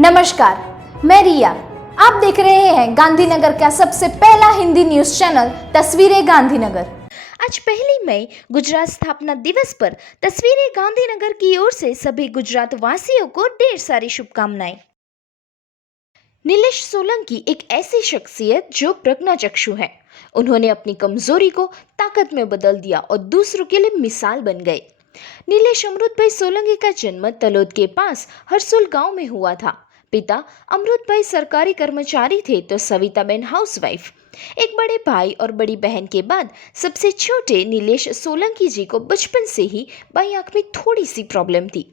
नमस्कार, मैं रिया। आप देख रहे हैं गांधीनगर का सबसे पहला हिंदी न्यूज चैनल तस्वीरें गांधीनगर। आज 1 मई गुजरात स्थापना दिवस पर तस्वीरें गांधीनगर की ओर से सभी गुजरात वासियों को ढेर सारी शुभकामनाएं। नीलेश सोलंकी एक ऐसी शख्सियत जो प्रज्ञाचक्षु है। उन्होंने अपनी कमजोरी को ताकत में बदल दिया और दूसरों के लिए मिसाल बन गए। नीलेश अमृत भाई सोलंकी का जन्म तलोद के पास हरसुल गांव में हुआ था। पिता अमृत भाई सरकारी कर्मचारी थे तो सविताबेन हाउसवाइफ। एक बड़े भाई और बड़ी बहन के बाद सबसे छोटे नीलेश सोलंकी जी को बचपन से ही बाई आंख में थोड़ी सी प्रॉब्लम थी।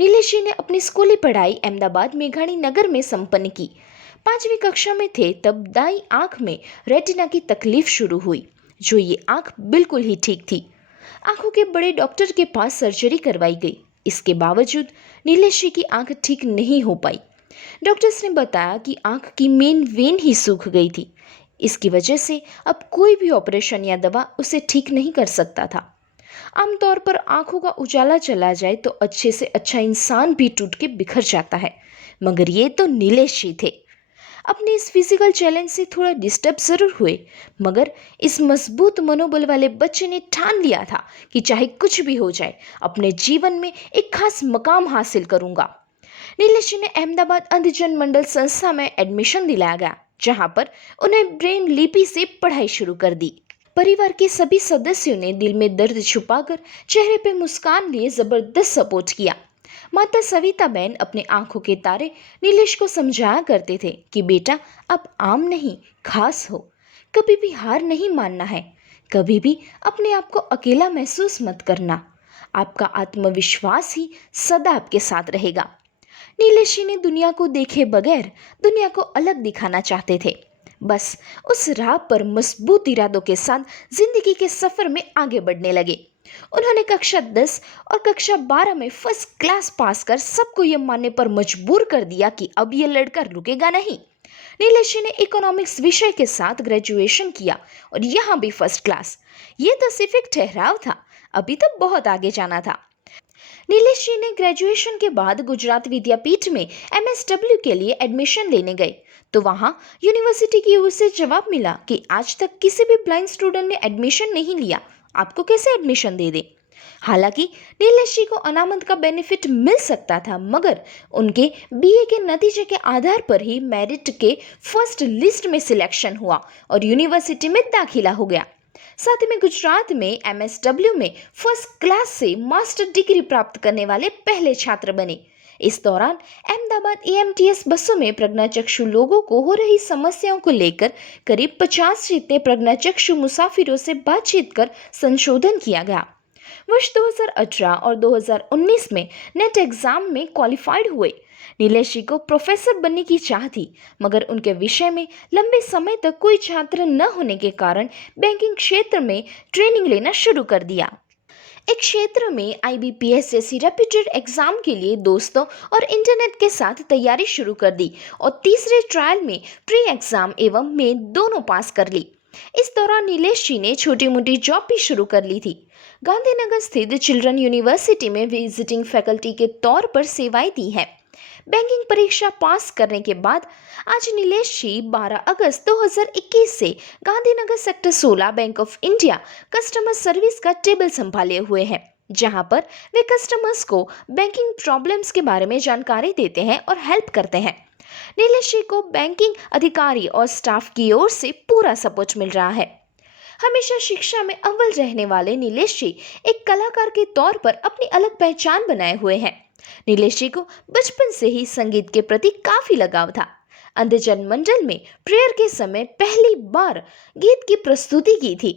नीलेश जी ने अपनी स्कूली पढ़ाई अहमदाबाद मेघाणी नगर में संपन्न की। 5वीं कक्षा में थे तब दाई आंख में रेटिना की तकलीफ शुरू हुई, जो ये आंख बिल्कुल ही ठीक थी। आंखों के बड़े डॉक्टर के पास सर्जरी करवाई गई। इसके बावजूद नीलेश जी की आंख ठीक नहीं हो पाई। डॉक्टर्स ने बताया कि आंख की मेन वेन ही सूख गई थी। इसकी वजह से अब कोई भी ऑपरेशन या दवा उसे ठीक नहीं कर सकता था। आमतौर पर आंखों का उजाला चला जाए तो अच्छे से अच्छा इंसान भी टूट के बिखर जाता है, मगर ये तो नीलेश जी थे। अपने इस फिजिकल चैलेंज से थोड़ा डिस्टर्ब जरूर हुए, मगर इस मजबूत मनोबल वाले बच्चे ने ठान लिया था कि चाहे कुछ भी हो जाए, अपने जीवन में एक खास मकाम हासिल करूंगा। नीलेश जी ने अहमदाबाद अंधजन मंडल संस्था में एडमिशन दिलाया गया, जहां पर उन्हें ब्रेन लिपि से पढ़ाई शुरू कर दी। परिवार के सभी सदस्यों ने दिल में दर्द छुपाकर चेहरे पे मुस्कान लिए जबरदस्त सपोर्ट किया। माता सविता बहन अपने आंखों के तारे नीलेश को समझाया करते थे कि बेटा, अब आम नहीं खास हो, कभी भी हार नहीं मानना है, कभी भी अपने आप को अकेला महसूस मत करना, आपका आत्मविश्वास ही सदा आपके साथ रहेगा। नीलेश जी ने दुनिया को देखे बगैर दुनिया को अलग दिखाना चाहते थे। बस उस राह पर मजबूत इरादों के साथ जिंदगी के सफर में आगे बढ़ने लगे। उन्होंने कक्षा 10 और कक्षा 12 में फर्स्ट क्लास पास कर सबको यह मानने पर मजबूर कर दिया कि अब यह लड़का रुकेगा नहीं। नीलेश जी ने इकोनॉमिक्स विषय के साथ ग्रेजुएशन किया और यहाँ भी फर्स्ट क्लास। ये तो सिर्फ एक ठहराव था, अभी तो बहुत आगे जाना था। नीलेश जी ने ग्रेजुएशन के बाद गुजरात विद्यापीठ में एमएसडब्ल्यू के लिए एडमिशन लेने गए, तो वहां यूनिवर्सिटी की ओर से जवाब मिला कि आज तक किसी भी ब्लाइंड स्टूडेंट ने एडमिशन नहीं लिया, आपको कैसे एडमिशन दे दे। हालांकि नीलेश जी को अनामत का बेनिफिट मिल सकता था, मगर उनके बीए के नतीजे के आधार पर ही मेरिट के फर्स्ट लिस्ट में सिलेक्शन हुआ और यूनिवर्सिटी में दाखिला हो गया। साथ ही में गुजरात में एमएसडब्ल्यू में फर्स्ट क्लास से मास्टर डिग्री प्राप्त करने वाले पहले छात्र बने। इस दौरान अहमदाबाद एएमटीएस बसों में प्रज्ञाचक्षु लोगों को हो रही समस्याओं को लेकर करीब 50 जितने प्रज्ञाचक्षु मुसाफिरों से बातचीत कर संशोधन किया गया। वर्ष 2018 और 2019 में नेट एग्जाम में क्वालिफाइड हुए। नीलेश जी को प्रोफेसर बनने की चाह थी, मगर उनके विषय में लंबे समय तक कोई छात्र न होने के कारण बैंकिंग क्षेत्र में ट्रेनिंग लेना शुरू कर दिया। एक क्षेत्र में आईबीपीएस जैसी रेप्यूटेड एग्जाम के लिए दोस्तों और इंटरनेट के साथ तैयारी शुरू कर दी और तीसरे ट्रायल में प्री एग्जाम एवं मेन दोनों पास कर ली। इस दौरान नीलेश जी ने छोटी मोटी जॉब भी शुरू कर ली थी। गांधीनगर स्थित चिल्ड्रन यूनिवर्सिटी में विजिटिंग फैकल्टी के तौर पर सेवाएं दी हैं। बैंकिंग परीक्षा पास करने के बाद आज नीलेश जी 12 अगस्त 2021 से Gandhinagar sector 16 bank of India customer service का टेबल संभाले हुए हैं, जहां पर वे कस्टमर्स को बैंकिंग प्रॉब्लम्स के बारे में जानकारी देते हैं और हेल्प करते हैं। नीलेश जी को बैंकिंग अधिकारी और स्टाफ की ओर से पूरा सपोर्ट मिल रहा है। हमेशा शिक्षा में अव्वल रहने वाले नीलेश जी एक कलाकार के तौर पर अपनी अलग पहचान बनाए हुए हैं। नीलेश जी को बचपन से ही संगीत के प्रति काफी लगाव था। अंधजन मंडल में प्रेयर के समय पहली बार गीत की प्रस्तुति की थी।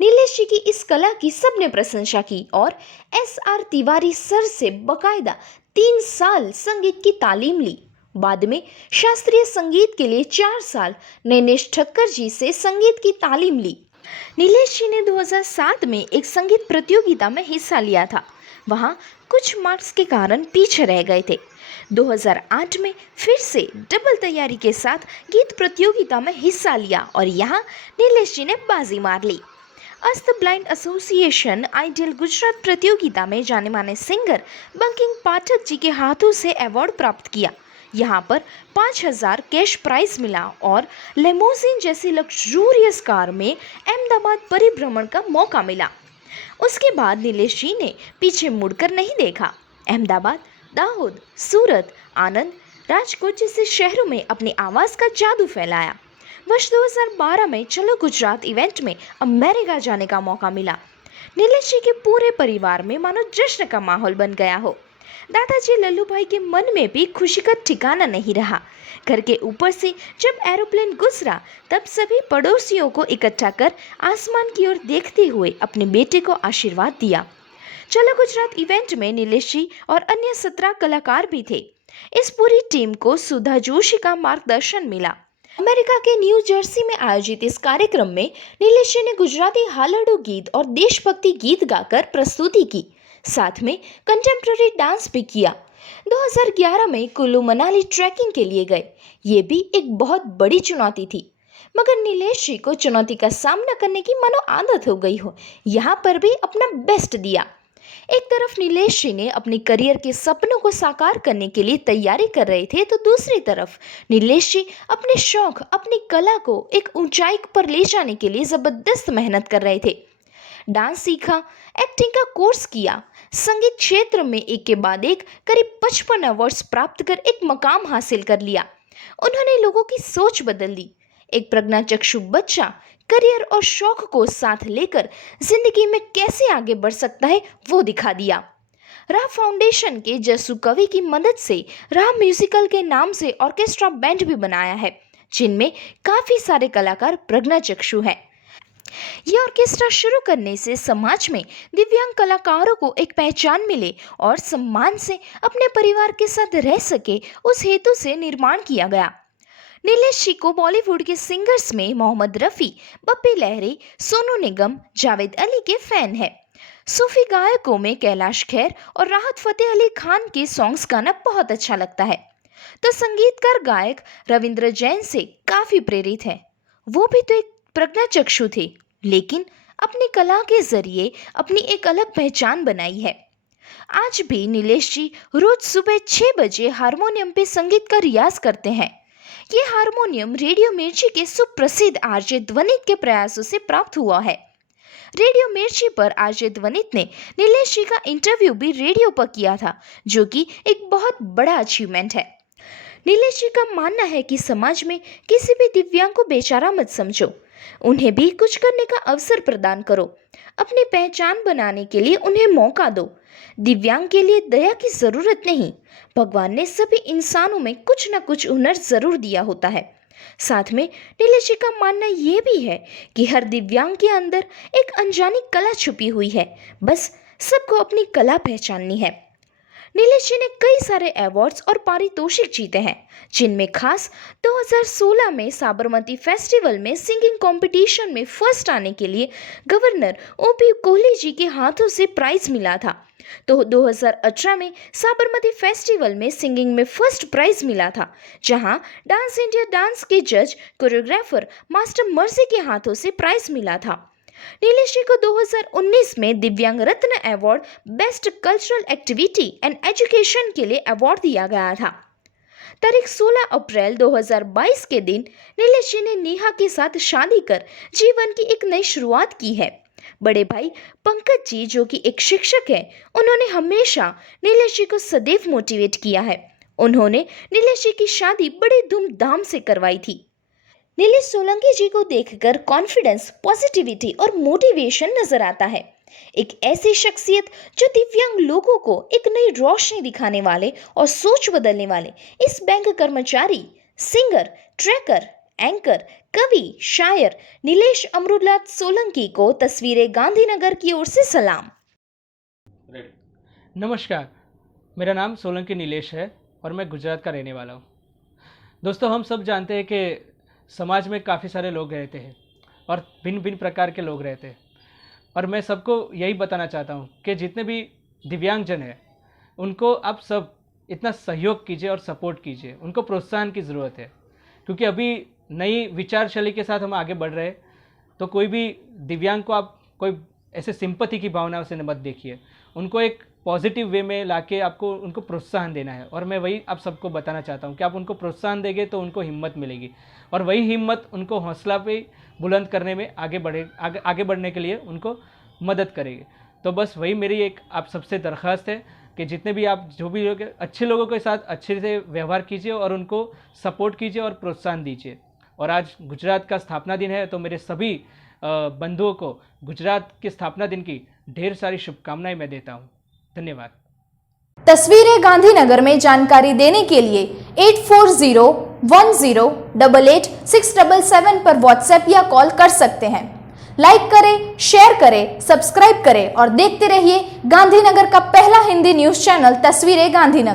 नीलेश जी की इस कला की सबने प्रशंसा की और एसआर तिवारी सर से बकायदा 3 साल संगीत की तालीम ली। बाद में शास्त्रीय संगीत के लिए 4 साल नैनेश ठक्कर जी से संगीत की तालीम ली। नीलेश जी ने 2007 में एक संगीत प्रतियोगिता में हिस्सा लिया था, वहां कुछ मार्क्स के कारण पीछे रह गए थे। 2008 में फिर से डबल तैयारी के साथ गीत प्रतियोगिता में हिस्सा लिया और यहाँ नीलेश जी ने बाजी मार ली। अस्त ब्लाइंड एसोसिएशन आइडियल गुजरात प्रतियोगिता में जाने माने सिंगर बंकिम पाठक जी के हाथों से अवार्ड प्राप्त किया। यहाँ पर 5,000 कैश प्राइज मिला और लेमोजिन जैसी लग्जूरियस कार में अहमदाबाद परिभ्रमण का मौका मिला। उसके बाद नीलेश जी ने पीछे मुड़कर नहीं देखा। अहमदाबाद, दाहोद, सूरत, आनंद, राजकोट जैसे शहरों में अपनी आवाज़ का जादू फैलाया। वर्ष 2012 में चलो गुजरात इवेंट में अमेरिका जाने का मौका मिला। नीलेश जी के पूरे परिवार में मानो जश्न का माहौल बन गया हो। दादाजी लल्लू भाई के मन में भी खुशी का ठिकाना नहीं रहा। घर के ऊपर से जब एरोप्लेन गुजरा तब सभी पड़ोसियों को इकट्ठा कर आसमान की ओर देखते हुए अपने बेटे को आशीर्वाद दिया। चलो गुजरात इवेंट में नीलेश जी और अन्य 17 कलाकार भी थे। इस पूरी टीम को सुधा जोशी का मार्गदर्शन मिला। अमेरिका के न्यू जर्सी में आयोजित इस कार्यक्रम में नीलेश जी ने गुजराती हालाडू गीत और देशभक्ति गीत गाकर प्रस्तुति की। साथ में कंटेम्प्ररी डांस भी किया। 2011 में कुल्लू मनाली ट्रैकिंग के लिए गए। ये भी एक बहुत बड़ी चुनौती थी, मगर नीलेश जी को चुनौती का सामना करने की मानो आदत हो गई हो। यहाँ पर भी अपना बेस्ट दिया। एक तरफ नीलेश जी ने अपने करियर के सपनों को साकार करने के लिए तैयारी कर रहे थे, तो दूसरी तरफ नीलेश जी अपने शौक, अपनी कला को एक ऊंचाई पर ले जाने के लिए जबरदस्त मेहनत कर रहे थे। डांस सीखा, एक्टिंग का कोर्स किया, संगीत क्षेत्र में एक के बाद एक करीब 55 अवार्ड्स प्राप्त कर एक मकाम हासिल कर लिया। उन्होंने लोगों की सोच बदल दी। एक प्रज्ञाचक्षु बच्चा करियर और शौक को साथ लेकर जिंदगी में कैसे आगे बढ़ सकता है वो दिखा दिया। राह फाउंडेशन के जसू कवि की मदद से राह म्यूजिकल के नाम से ऑर्केस्ट्रा बैंड भी बनाया है, जिनमें काफी सारे कलाकार प्रज्ञाचक्षु हैं। ये ऑर्केस्ट्रा शुरू करने से समाज में दिव्यांग कलाकारों को एक पहचान मिले और सम्मान से अपने परिवार के साथ रह सके, उस हेतु से निर्माण किया गया। नीलेश जी को बॉलीवुड के सिंगर्स में मोहम्मद रफ़ी, बप्पी लहरी, सोनू निगम, जावेद अली के फैन है। सूफी गायकों में कैलाश खेर और राहत फतेह अली खान के सॉन्ग्स गाना बहुत अच्छा लगता है। तो संगीतकार गायक रविंद्र जैन से काफ़ी प्रेरित है। वो भी तो एक प्रज्ञाचक्षु थे, लेकिन अपनी कला के जरिए अपनी एक अलग पहचान बनाई है। आज भी नीलेश जी रोज सुबह 6 बजे हारमोनियम पे संगीत का रियाज करते हैं। ये हारमोनियम रेडियो मिर्ची के सुप्रसिद्ध आरजे ध्वनित के प्रयासों से प्राप्त हुआ है। रेडियो मिर्ची पर आरजे ध्वनित ने नीलेश जी का इंटरव्यू भी रेडियो पर किया था, जो कि एक बहुत बड़ा अचीवमेंट है। नीलेश जी का मानना है कि समाज में किसी भी दिव्यांग को बेचारा मत समझो, उन्हें भी कुछ करने का अवसर प्रदान करो। अपनी पहचान बनाने के लिए उन्हें मौका दो। दिव्यांग के लिए दया की जरूरत नहीं, भगवान ने सभी इंसानों में कुछ न कुछ हुनर जरूर दिया होता है। साथ में नीलेश जी का मानना ये भी है कि हर दिव्यांग के अंदर एक अनजानी कला छुपी हुई है, बस सबको अपनी कला पहचाननी है। नीलेश जी ने कई सारे अवार्ड्स और पारितोषिक जीते हैं, जिनमें खास 2016 में साबरमती फेस्टिवल में सिंगिंग कंपटीशन में फर्स्ट आने के लिए गवर्नर ओपी कोहली जी के हाथों से प्राइज मिला था। तो 2018 में साबरमती फेस्टिवल में सिंगिंग में फर्स्ट प्राइज मिला था, जहां डांस इंडिया डांस के जज कोरियोग्राफर मास्टर मर्सी के हाथों से प्राइज मिला था। नीलेश जी को 2019 में Divyang Ratna award best cultural activity and education के लिए अवार्ड दिया गया था। तारीख 16 अप्रैल 2022 के दिन नीलेश जी ने नेहा के साथ शादी कर जीवन की एक नई शुरुआत की है। बड़े भाई पंकज जी, जो कि एक शिक्षक हैं, उन्होंने हमेशा नीलेश जी को सदैव मोटिवेट किया है। उन्होंने नीलेश जी की शादी बड़े धूमधाम से करवाई थी। नीलेश सोलंकी जी को देखकर कॉन्फिडेंस, पॉजिटिविटी और मोटिवेशन नजर आता है। एक ऐसी शख्सियत जो दिव्यांग लोगों को एक नई रोशनी दिखाने वाले और सोच बदलने वाले इस बैंक कर्मचारी, सिंगर, ट्रैकर, एंकर, कवि, शायर नीलेश अमरुल्लाह सोलंकी को तस्वीरें गांधीनगर की ओर से सलाम। नमस्कार, मेरा नाम सोलंकी नीलेश है और मैं गुजरात का रहने वाला हूँ। दोस्तों, हम सब जानते हैं कि समाज में काफ़ी सारे लोग रहते हैं और भिन्न भिन्न प्रकार के लोग रहते हैं, और मैं सबको यही बताना चाहता हूँ कि जितने भी दिव्यांगजन हैं उनको आप सब इतना सहयोग कीजिए और सपोर्ट कीजिए। उनको प्रोत्साहन की ज़रूरत है, क्योंकि अभी नई विचार शैली के साथ हम आगे बढ़ रहे हैं। तो कोई भी दिव्यांग को आप कोई ऐसे सिंपैथी की भावना से मत देखिए, उनको एक पॉजिटिव वे में लाके आपको उनको प्रोत्साहन देना है। और मैं वही आप सबको बताना चाहता हूँ कि आप उनको प्रोत्साहन देंगे तो उनको हिम्मत मिलेगी, और वही हिम्मत उनको हौसला पे बुलंद करने में आगे बढ़ने के लिए उनको मदद करेगी। तो बस वही मेरी एक आप सबसे दरख्वास्त है कि जितने भी आप जो भी लोग अच्छे लोगों के साथ अच्छे से व्यवहार कीजिए और उनको सपोर्ट कीजिए और प्रोत्साहन दीजिए। और आज गुजरात का स्थापना दिन है, तो मेरे सभी बंधुओं को गुजरात के स्थापना दिन की ढेर सारी शुभकामनाएं मैं देता हूँ। धन्यवाद। तस्वीरें गांधीनगर में जानकारी देने के लिए 8401088677 पर व्हाट्सएप या कॉल कर सकते हैं। लाइक करें, शेयर करें, सब्सक्राइब करें और देखते रहिए गांधीनगर का पहला हिंदी न्यूज चैनल तस्वीरें गांधीनगर।